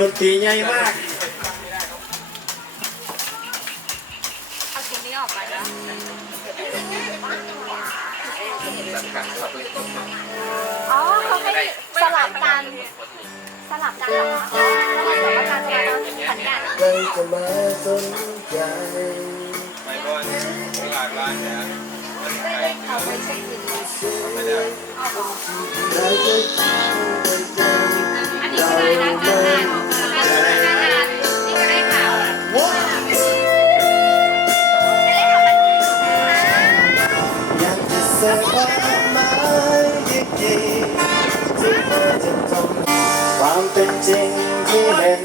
ดนตรีใหญ่มากเอาชิ้นนี้ออกไปแล้วอ๋อเขาให้สลับกัน สลับกันเหรอคะสลับกับการจราจรขอนแก่นใครจะมาสนใจไม่ก่อนหลายบ้านเนี่ยเอาไปเช็คอินไม่ได้เราจะเขาไปเจออันนี้ก็ได้นะ ความเป็นจริงที่เห็น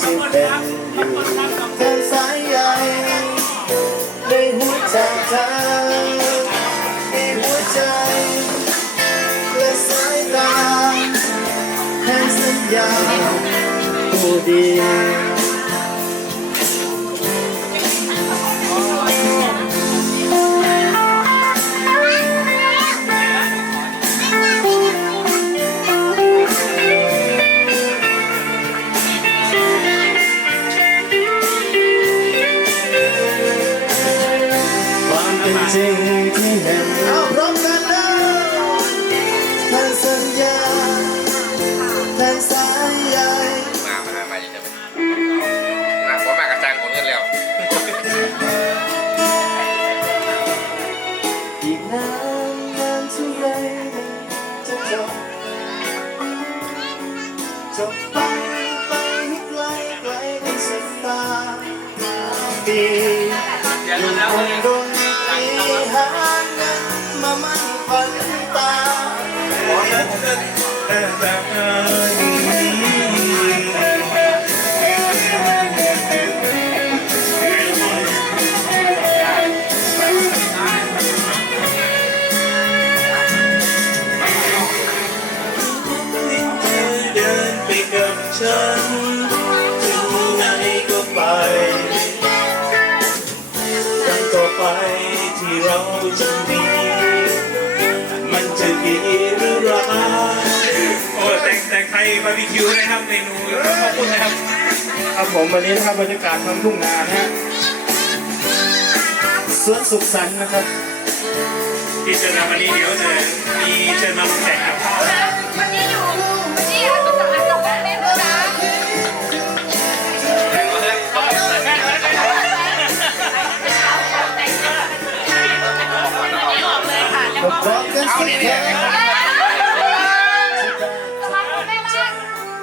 ที่เป็นอยู่เธอสายใย ดีหรือร้ายโอ้แต่งแต่งไทยบาร์บีคิวนะครับเมนูขอบคุณนะครับครับผมวันนี้นะครับบรรยากาศท้องทุ่งนานะฮะสวนสุขสันต์นะครับที่เชิญมาวันนี้เดี๋ยวจะมีเชิญมาแจกกับ ก็บอกกันสักแค่สมาคมแม่บ้าน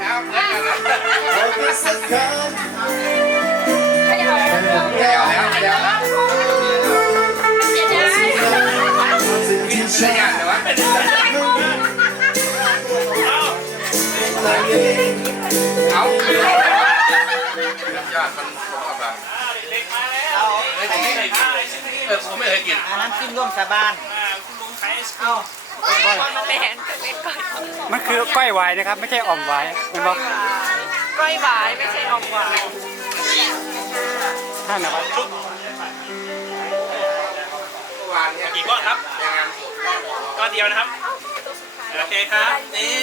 บอกกันสักคำขยับแก้วแล้วขยับบ้างเสียดายสิ่งที่ฉันแต่ว่าเป็นตั้งเองเอายอดมันแบบเด็กมาแล้วเด็กมาแล้วเออผมไม่เคยกินน้ำจิ้มร่วมสาบาน คุณลุงขาไอศกรีมมันแดงเล็กก่อนมันคือก้อยหวายนะครับ ไม่ใช่อ่อมหวายเป็นบอกก้อยหวายไม่ใช่อ่อมหวายท่านนะครับเมื่อวานเนี่ยกี่ก้อนครับก้อนเดียวนะครับโอเคครับนี่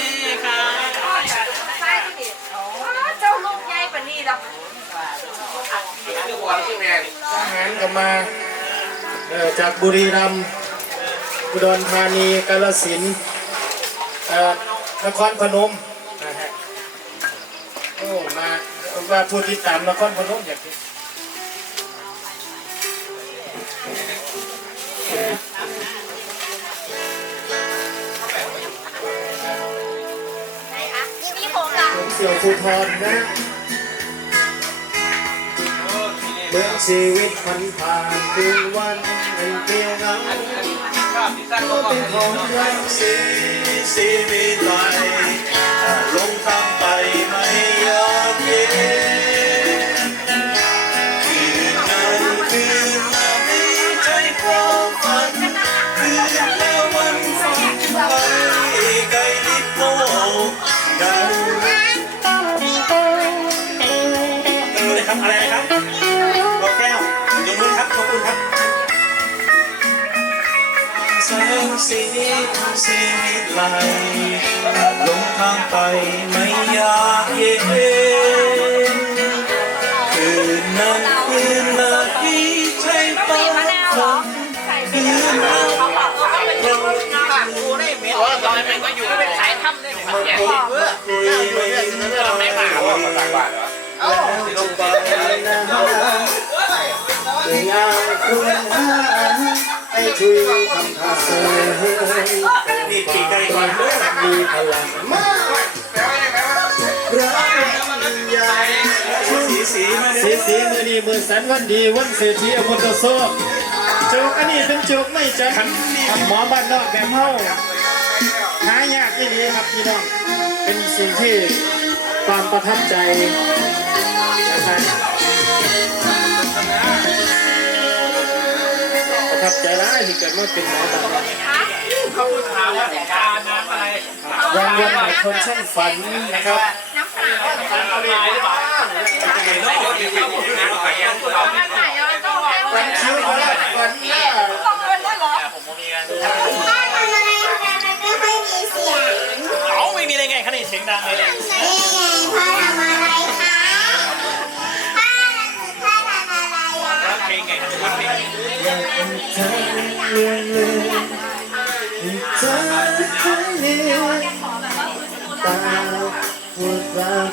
ครับใช่ดิเจ้าลูกใหญ่ปานนี้แล้วทุกวันทุกแนวอาหารกลับมาจากบุรีรัมย์ อุดรธานีกาฬสินธุ์เอ่อนครพนมนะฮะโอ้มาว่าผู้ติดตามนครพนมอย่างนี้ไหนคะนี่ผมล่ะผมเสี่ยวภูทรนะเมื่อชีวิตพันผ่านคืนวันอันเปลี่ยวเหงาชอบที่สั้น ก็เป็นของเราสีสีวิไลถ้าลงทางไปไม่ยากเย็นคืนนั้นคืนมามีใจความฝันคืนแล้ววันฝันไปไกลลิบโลกกันออเลยครับอะไรครับ แก้วยกมือครับขอบคุณครับแสงสีสีวิไลลงทางไปไม่ยากเย็นคืนนั้นคืนนาทีใจฟ้าฟังคืนนั้นตอนนั้นก็อยู่เป็ นสายถ้ำได้ครับเนี่ยคุยไม่ได้ไม่มาว่าภาษาบ้านเหรอลงไปนะงานคุณหาไอ้คุยคำภาษานี่ปีกไก่ก่อนเด้อมีพลังมากรักใหญ่สีสีมาเด้สีสีมือดีมือสันวันดีวันเศรษฐีอมุตโซโจกอันนี้เป็นโจกไม่จันหมอบ้านนอกแบบเฮาหายากที่นี้ครับพี่น้อง เป็นสิ่งที่ความประทับใจนะครับ ประทับใจร้ายที่เกิดมาเป็นหมอบ้าเขาถามว่าตาน้ำอะไรยังยังหลายคนช่างฝันนะครับน้ำเปล่าเอาไปไหนบ้างไก่น้อเดี๋ยวเข้าหมดนะไก่ย่างเราน้ำเปล่าย้อนต้องแก้ฝันคิ้วเขาแล้วฝันหน้าต้องเป็นด้วยเหรอผมมีงานพ่อทำอะไรทำไมมันไม่ค่อยมีเสียงเอาไม่มีได้ไงขนาดเสียงดังเลย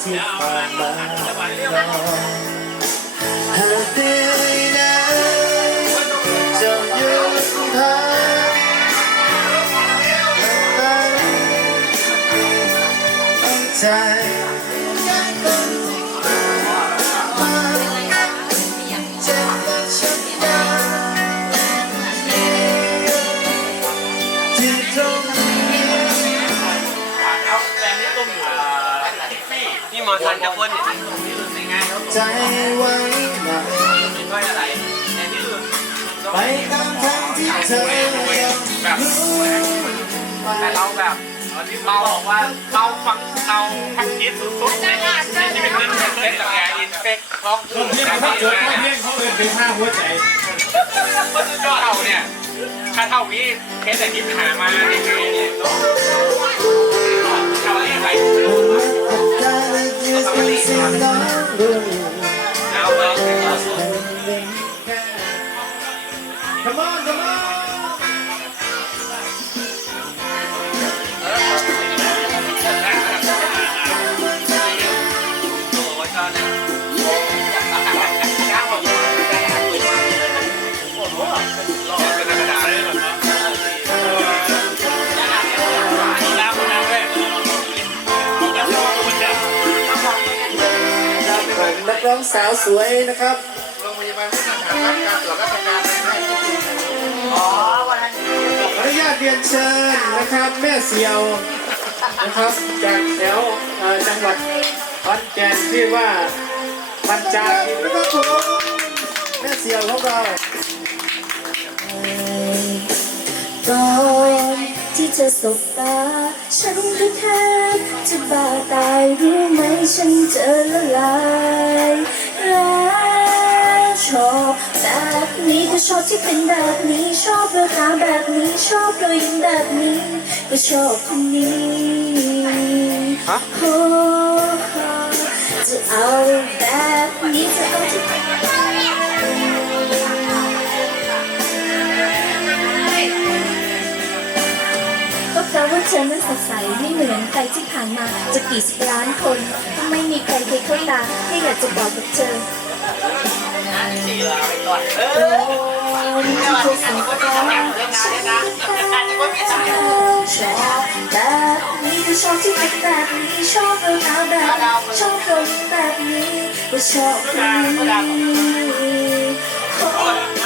ที่ผ่านมาหากเดียวนะจงหยุดพักตั้งใจ พันจะพ่นเนี่ยใจไว้หน่อยไม่อะไรแต่ที่อื่นไปตามทางที่เธอแบบแต่เราแบบเราบอกว่าเราฟังเราพักคิดสุดๆที่เป็นเรื่องเล่นกับแกอินเฟกท้องเรียกเขาเกิดเขาเรียกเขาเป็นเป็นผ้าหัวใจยอดเท่าเนี่ยค่าเท่านี้เคสแต่ที่หามาในไงเนี่ยเท่านี้ไป แสาวสวยนะครับโรงพยาบาลพุทธศาสนาการตรวจราชการให้ขออนุญาตเรียนเชิญนะครับ แม่เสียวนะครับจากแถวเอ่อจังหวัดขอนแก่นที่ว่าบรรจาคินนะครับผมแม่เสียวของเราก่อนที่จะสบตาฉันก็แทบจะบ้าตายรู้ไหมฉันเจอละลายแล้ว ชอบแบบนี้ก็ชอบที่เป็นแบบนี้ ชอบเวลตาแบบนี้ ชอบรอยยิ้มแบบนี้ ก็ชอบคนนี้โอ้จะเอาแบบนี้จะเอาที่ เพราะว่าเธอนั้นสดใสไม่เหมือนใครที่ผ่านมาจะกี่สิบล้านคนก็ไม่มีใครเคยเข้าตาที่อยากจะบอกกับเธอโอ้ที่เธอสงสารชอบแบบนี้ชอบที่เป็นแบบนี้ชอบเวลาแบบชอบคนแบบนี้ก็ชอบคนนี้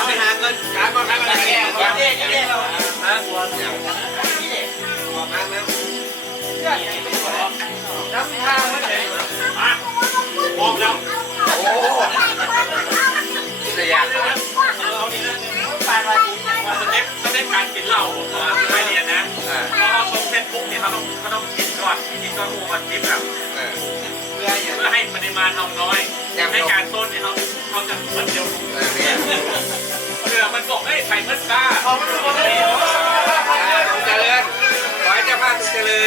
ไปหาเงินหาเงินทำอะไรแก้วแก้แก้เราฮะ ใช่มาพร้อมแล้วโอ้จะอยากเอานะปานวันสเต็ปสเต็ปการกินเหล้าไม่เรียนนะพอเขาชงเสร็จปุ๊บเนี่ยเขาต้องเขาต้องกินก่อนกินก่อนหูมันกินแบบเพื่อเพื่อให้ปริมาณเอาน้อ ยมมากเจริ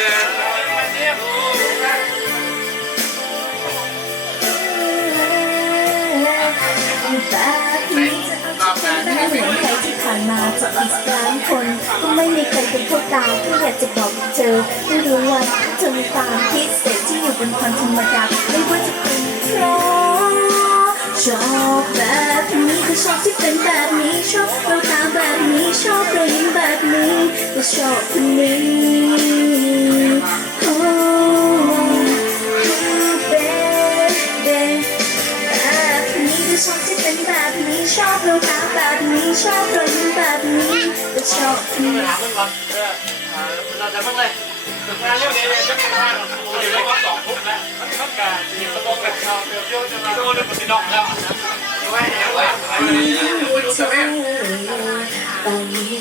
เหมือนใครที่ผ่านมาจากอีกล้านคน ก็ไม่มีใครเป็นพวกตาที่อยากจะบอกเธอไม่รู้ว่าเธอมีความคิดเศษที่อยู่บนความธรรมดาไม่ว่าจะเป็นใคร ชอบแบบนี้ก็ชอบที่เป็นแบบนี้ชอบเราตาแบบนี้ชอบเรายิ้มแบบนี้ก็ชอบคนนี้ชอบที่เป็นแบบนี้ชอบเราตาแบบนี้ชอบเรายิ้มแบบนี้ก็ชอบคนนี้ถามมันก่อนเออเราจะเพิ่งเลยงานเรื่องนี้เลยจะเป็นงาเดี๋ยวเราก็สองทุ่มแล้ว ต้องการมีสมองกันเราเดี๋ยวโยนจะมาโดนมันจะนอกแล้วไว้เดี๋ยวไว้ดูดูสเปค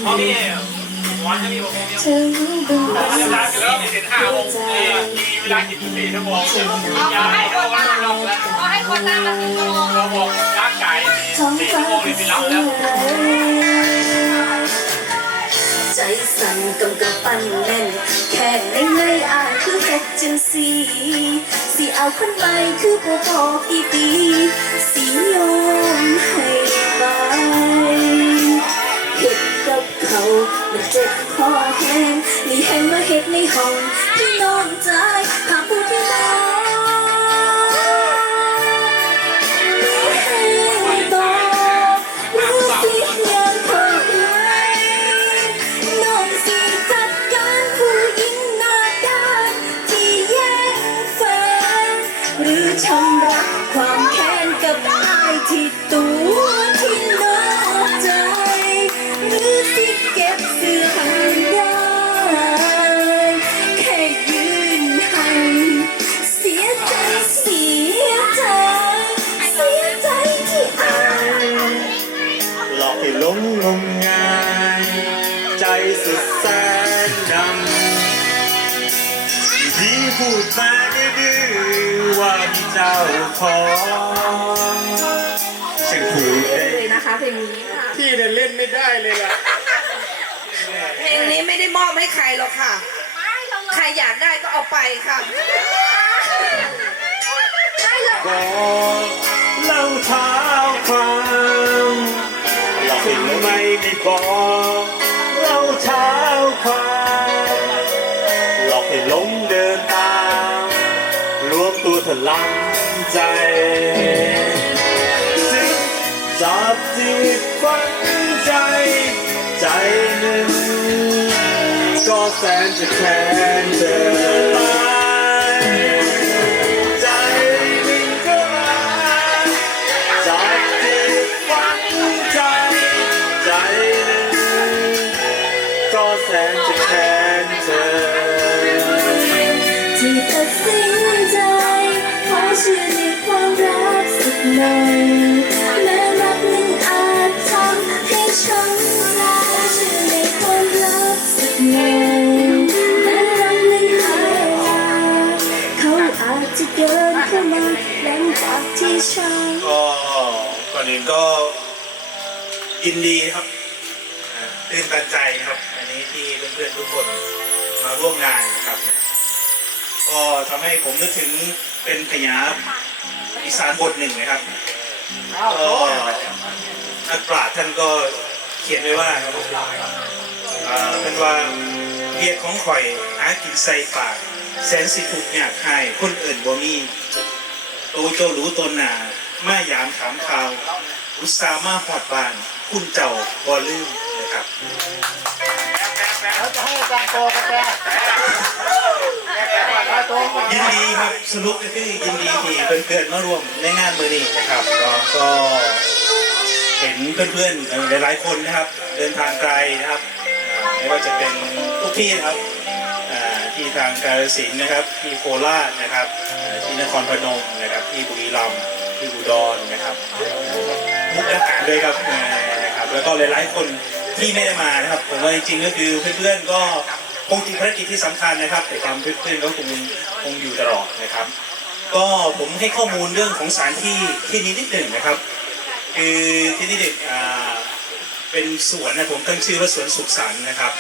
เพราะนี่วันจะมีวงเดียวถึงเป็นเวลาจะมีเห็นห้าโมงมีเวลากินสี่ชั่วโมงยาให้คนตั้งแล้วก็ให้คนตั้งมาสิบชั่วโมงเราบอกร่างกายท้องสี่ฟ้าชั่วโมงเลยไปรับแล้วใจสั่นกำกับปั้นแน่น แค่ในในอายคือเฮ็ดจังสีสีเอาคนใหม่คือบ่พอกดีดีๆสียอมให้ไปเฮ็ดกับเขามันเจ็บคอแห้งนี่แห้งมาเฮ็ดในห้องพี่น้องใจหากผู้พี่น้อง พูดมาดื้อๆว่ามีเจ้าของฉันพูดได้เลยนะคะเพลงนี้ค่ะพี่เนี่ยเล่นไม่ได้เลยล่ะเพลงนี้ไม่ได้มอบให้ใครหรอกค่ะ ใครอยากได้ก็เอาไปค่ะบอกเล่าเท้าความหลอกให้ไม่ได้บอกเล่าเท้าความ พลังใจจึงจับจิตฝังใจ ใจหนึ่ง ก็แสนจะแค้นเธอตา นดีครับตื่นตันใจครับ อันนี้ที่เพื่อนๆทุกคนมาร่วมงานนะครับ ก็ทำให้ผมนึกถึงเป็นพยาอีสานบทหนึ่งนะครับก็นักปราชญ์ท่านก็เขียนไว้ว่าอ่าเป็นว่าเบียดของข่อยหากินใส่ปาก แสนสิทุกข์ยากหายคนอื่นบ่มีโตเจ้ารู้ตนหนามาหยามถามข่าวอุตสาห์มาหอดบาน คุณเจ้าบ่ลืมนะครับยินดีครับสนุกก็คือยินดีที่เพื่อนๆมาร่วมในงานมือนี้นะครับก็ก็เห็นเพื่อนๆเอ่อหลายๆคนนะครับ เดินทางไกลนะครับอ่าไม่ว่าจะเป็นทุกที่นะครับอ่าที่ทางกาฬสินธุ์นะครับ ที่โคราชนะครับอ่าที่นครพนมนะครับที่บุรีรัมย์ที่อุดรนะครับมุกดาหารด้วยครับอ่านะครับ แล้วก็หลายๆ คนที่ไม่ได้มานะครับผมว่าจริงๆก็คือเพื่อนๆก็คงจริงภารกิจที่สำคัญนะครับ แต่ความเพื่อนๆก็คงคงอยู่ตลอดนะครับ ก็ผมให้ข้อมูลเรื่องของสถานที่ที่นี้นิดหนึ่งนะครับ คือที่นี่เด็กอ่าเป็นสวนนะผมตั้งชื่อว่าสวนสุขสันต์นะครับ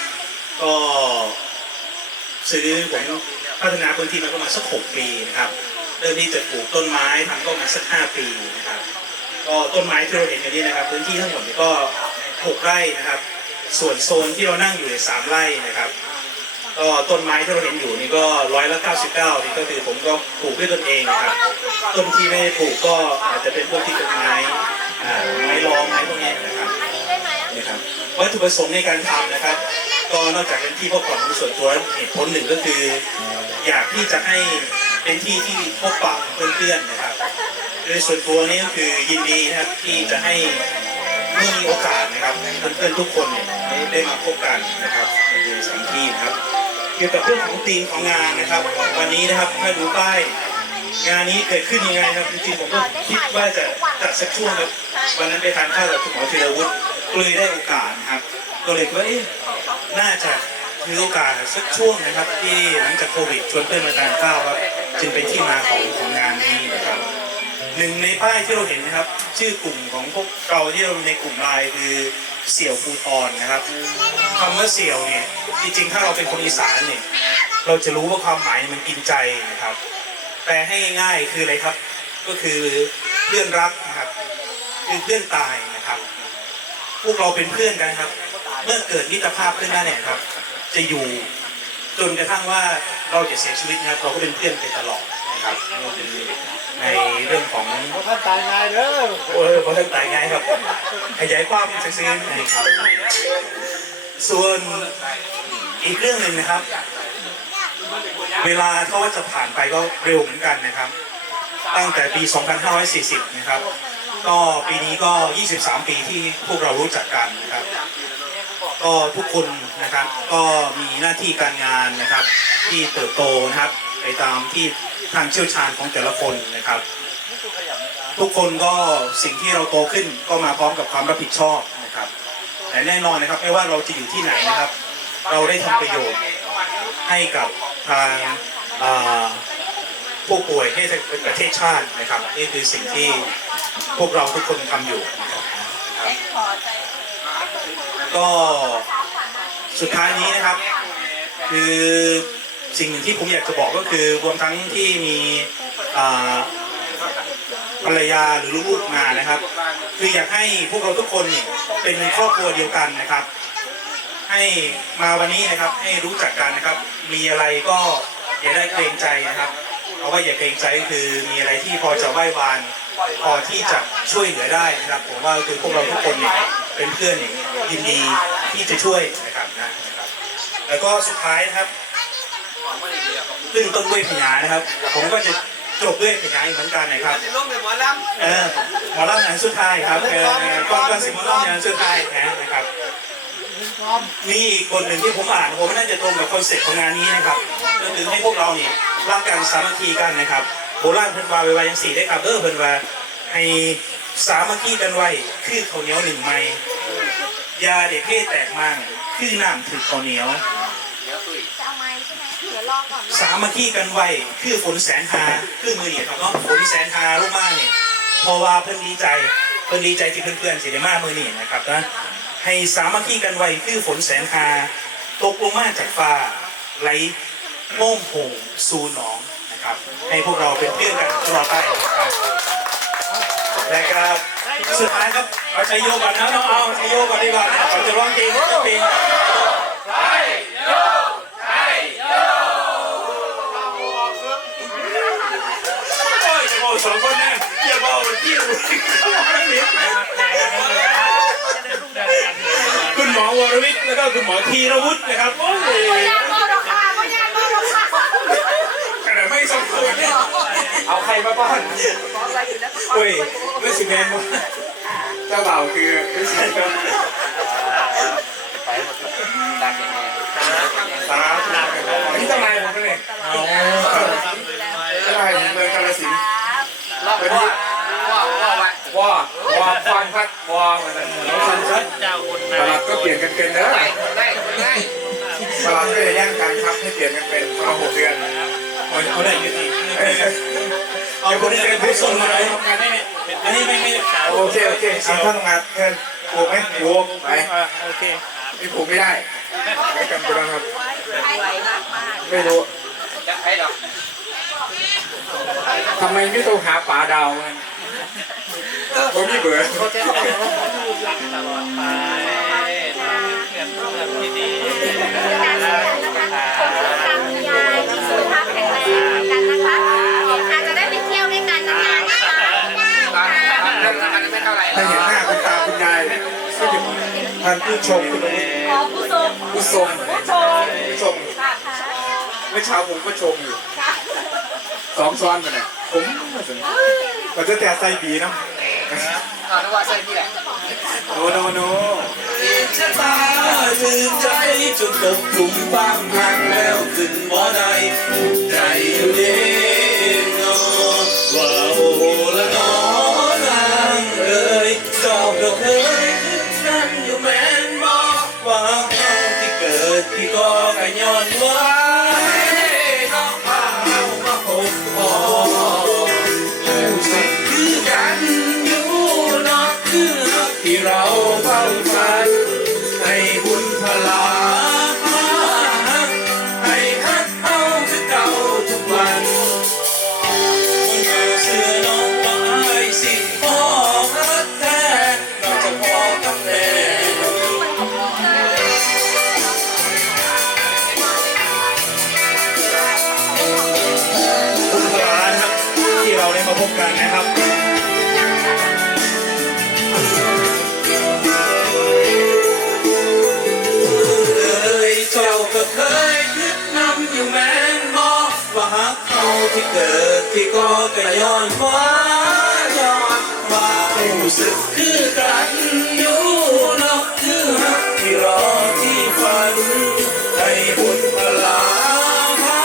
ก็ซื้อผมพัฒนาพื้นที่มาประมาณสักหกปีนะครับเริ่มที่จะปลูกต้นไม้ทำก็มาสักห้าปีนะครับ ก็ต้นไม้ที่เราเห็นกันนี่นะครับ พื้นที่ทั้งหมดเนี่ยก็หกไร่นะครับกส่วนโซนที่เรานั่งอยู่ในยสามไร่นะครับก็ต้นไม้ที่เราเห็นอยู่นี่ก็ร้อยละ99นี่ก็คือผมก็ปลูกด้วยตนเองนะครับต้นที่ไม่ได้ปลูกก็อาจจะเป็นพวกที่เป็นไม้อ่าไม้รองไม้พวกนี้นะครับอันนี้ได้ไหมอะนะครับวัตถุประสงค์ในการทำนะครับ ก็นอกจากเป็นที่พักผ่อนของส่วนตัวเหตุผลหนึ่งก็คือ อยากที่จะให้เป็นที่ที่พบปะเพื่อนๆนะครับ โดยส่วนตัวนี้ก็คือยินดีนะครับที่จะให้เมื่อมีโอกาสนะครับเพื่อนๆทุกคนเนี่ยได้มาพบกันนะครับในสานที่นะครับ เกี่ยวกับเรื่องของธีมของงานนะครับ วันนี้นะครับถ้าดูป้ายงานนี้เกิดขึ้นยังไงครับจริงๆผมก็คิดว่าจะจัดสักช่วงครับวันนั้นไปทานข้าวกับคุณหมอธีรวุฒิก็เลยได้โอกาสนะครับ ก็เลยว่าเอ๊ะน่าจะถือโอกาสสักช่วงนะครับ ที่หลังจากโควิดชวนเพื่อนมาทานข้าวครับจึงเป็นที่มาของของงานนี้นะครับ หนึ่งในป้ายที่เราเห็นนะครับ ชื่อกลุ่มของพวกเราที่เราในกลุ่มไลน์คือเสี่ยวภูทรนะครับคำว่าเสี่ยวเนี่ยจริงๆถ้าเราเป็นคนอีสานเนี่ยเราจะรู้ว่าความหมายมันกินใจนะครับ แปลให้ง่ายๆคืออะไรครับ ก็คือเพื่อนรักนะครับคือเพื่อนตายนะครับ พวกเราเป็นเพื่อนกันครับ เมื่อเกิดมิตรภาพขึ้นมาเนี่ยครับ จะอยู่จนกระทั่งว่าเราจะเสียชีวิตนะครับ เราก็เป็นเพื่อนไปตลอดนะครับ ในเรื่องของท่านตายง่ายเด้อโอ้ยเพราะท่านตายไงครับขยายความซื้อๆนะครับ ส่วนอีกเรื่องหนึ่งนะครับ เวลาเขาว่าจะผ่านไปก็เร็วเหมือนกันนะครับ ตั้งแต่ปี 2540 นะครับ ก็ปีนี้ก็ 23 ปีที่พวกเรารู้จักกันนะครับ ก็ทุกคนนะครับก็มีหน้าที่การงานนะครับ ที่เติบโตนะครับ ไปตามที่ ทางเชี่ยวชาญของแต่ละคนนะครับ ทุกคนก็สิ่งที่เราโตขึ้นก็มาพร้อมกับความรับผิดชอบนะครับแต่แน่นอนนะครับไม่ว่าเราจะอยู่ที่ไหนนะครับ เราได้ทำประโยชน์ให้กับทางผู้ป่วยให้ประเทศชาตินะครับ นี่คือสิ่งที่พวกเราทุกคนทำอยู่นะครับก็สุดท้ายนี้นะครับ คือ สิ่งหนึ่งที่ผมอยากจะบอกก็คือรวมทั้งที่มีภรรยาหรือลูกๆมานะครับ คืออยากให้พวกเราทุกคนเนี่ยเป็นครอบครัวเดียวกันนะครับ ให้มาวันนี้นะครับให้รู้จักกันนะครับ มีอะไรก็อย่าได้เกรงใจนะครับเพราะว่าอย่าเกรงใจคือมีอะไรที่พอจะไหว้วาน พอที่จะช่วยเหลือได้นะครับ ผมว่าคือพวกเราทุกคนเนี่ยเป็นเพื่อนเนี่ยยินดีที่จะช่วยนะครับนะครับ แล้วก็สุดท้ายนะครับ ขึ้นต้นด้วยพญานะครับ ผมก็จะจบด้วยพญาอีกเหมือนกันนะครับ ลูกเป็นหมอลเออหมอลำงานสุดท้ายครับเออก่อนก่อนสิหมอลำงานสุดท้ายนะครับมีอีกคนหนึ่งที่ผมอ่านผมน่าจะตรงกับคอนเซ็ปต์ของงานนี้นะครับก็คือให้พวกเราเนี่ยรักกันสามัคคีกันนะครับโบราณเพิ่นว่าไว้ไว้ยังสี่ได้ครับเออเพิ่นว่าให้สามัคคีกันไว้คือข้าวเหนียวหนึ่งไม้ยาเด็กเพศแตกมันคือน้ำถือข้าวเหนียว สามัคคีกันไว้คือฝนแสนหาคือมือเนี่ยครับเนาะฝนแสนหาลูกมาเนี่ยเพราะว่าเพิ่นดีใจเพิ่นดีใจที่เพื่อนๆสิได้มามือนี่นะครับนะให้สามัคคีกันไว้คือฝนแสนหาตกลงมาจากฟ้าไหลโม้มโหงสู่หนองนะครับ ให้พวกเราเป็นเพื่อนกันตลอดไปนะครับและก็สุดท้ายครับเอาชัยโยก่อนนะน้องเอาชัยโยก่อนดีกว่านะก่อนจะร้องเพลงเพลง โอ้ยจะบอก สองคนนะอย่าบอกที่คุณหมอวรวิทย์แล้วก็คุณหมอธีรวุฒินะครับโอ้ยยาโมดอกค่ะก็ยาโมดอกค่ะขนาดไม่สมควรเนี่ยเอาใครมาป้อนโอ้ยไม่สิแมนว่าเจ้าบ่าวคือไม่ใช่ครับสาธุนี่เจ้านายผมเลยเอาเจ้านายผมเลยกาลสิน ธุ์วันนี้ว่าว่าว่าว่าฟังพัดว่าเหมือนกันแล้วฟังชัดประหลัดก็เปลี่ยนกันเป็นเนอะประหลัดก็จะแย่งกันครับให้เปลี่ยนกันเป็นคนละหกเดือนเอาเอาได้ยังไงเอาคนนี้เป็นผู้ส่งมาเลยอันนี้ไม่ไม่โอเคโอเคเอาท่านทำงานเงินปลูกไหมปลูกไปโอเคนี่ปลูกไม่ได้ไม่กันไปแล้วครับไม่รู้ ทำไมไม่โทรหาป๋าดาวกัผมมีเบอร์เขาจะบอกว่าเขาอยู่หลังตลอดไปเพื่อนเพื่อนที่ดีถ้าเห็นหน้าคุณตาคุณยายก็ถึงท่านผู้ชมคุณผู้ชมผู้ชมผู้ชมเมื่อเช้าผมก็ชมอยู่ สองซ้อนกันเนี่ยผมก็จะแต่ใส่บีนะอ่านึกว่าใช่พี่แหละโนโนโนชะตาลืมใจจนตกหลุมบางครั้งแล้วขึ้นบ่ได้ใจอยู่เด้นอว่าโอ้โหละน้อนางเอ้ยเจ้าก็เคยขึ้นนั่นอยู่แม่นบอกว่าเขาที่เกิดที่ก็กะย้อนไว้น้ ที่เกิดที่ก็กระย้อนฟ้าย้อนว่ารู้สึกคือกันอยู่นอกคือฮักที่รอที่ฝันให้บุญพลาพา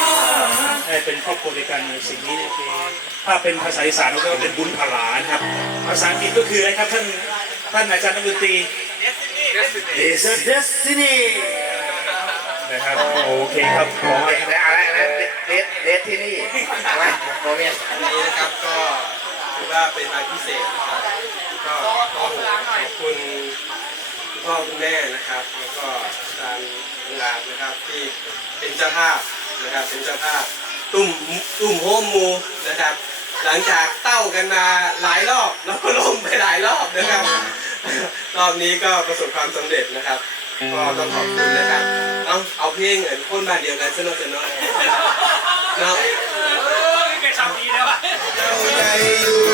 ได้เป็นครอบครัวเดียวกันสิ่งนี้นี่คือถ้าเป็นภาษาอีสานก็เป็นบุญพลานะครับ ภาษาอังกฤษก็คืออะไรครับท่านท่านอาจารย์นักดนตรี It's a destiny นะครับ โอเคครับขอให้อะไรอะไรอะเดทเดทที่นี่ไว้โมเมนต์วันนี้นะครับก็ถือว่าเป็นวันพิเศษนะครับก็ต้องขอบคุณคุณพ่อคุณแม่นะครับ แล้วก็ทางโรงานนะครับที่เป็นเจ้าภาพนะครับเป็นเจ้าภาพตุ่มตุ่มโฮมมูนะครับ หลังจากเต้ากันมาหลายรอบแล้วก็ล้มไปหลายรอบนะครับรอบนี้ก็ประสบความสำเร็จนะครับ ก็ต้องขอบคุณนะครับ เอาเอาเพลงเอ่อคนบ้านเดียวกันซะหน่อยซะหน่อยเนาะเข้าใจอยู่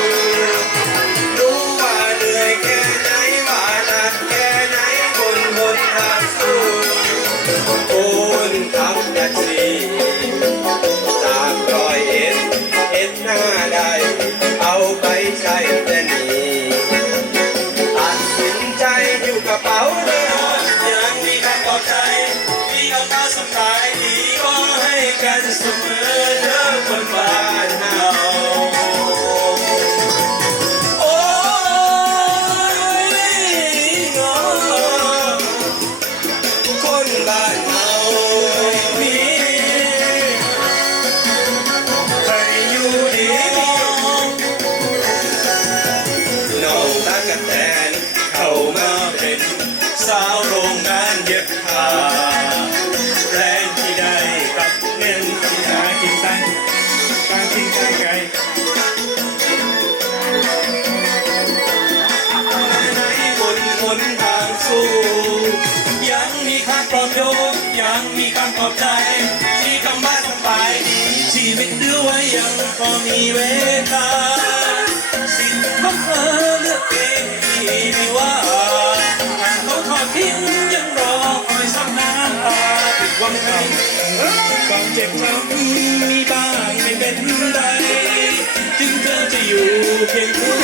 สาวโรงงานเย็บผ้าแรงที่ได้กับเงินที่หากินตั้งตั้งทิ้งตั้งไกลในบนหนทางสู้ยังมีคำปลอบโยนยังมีคำปลอบใจมีคำว่าสบายดีชีวิตเหลือไว้ยังพอมีเวลาสิ่งของเธอเลือกเองที่ไม่ว่า วังให้ความเจ็บช้ำมีบ้างไม่เป็นไร จึงเธอจะอยู่เพียงคู่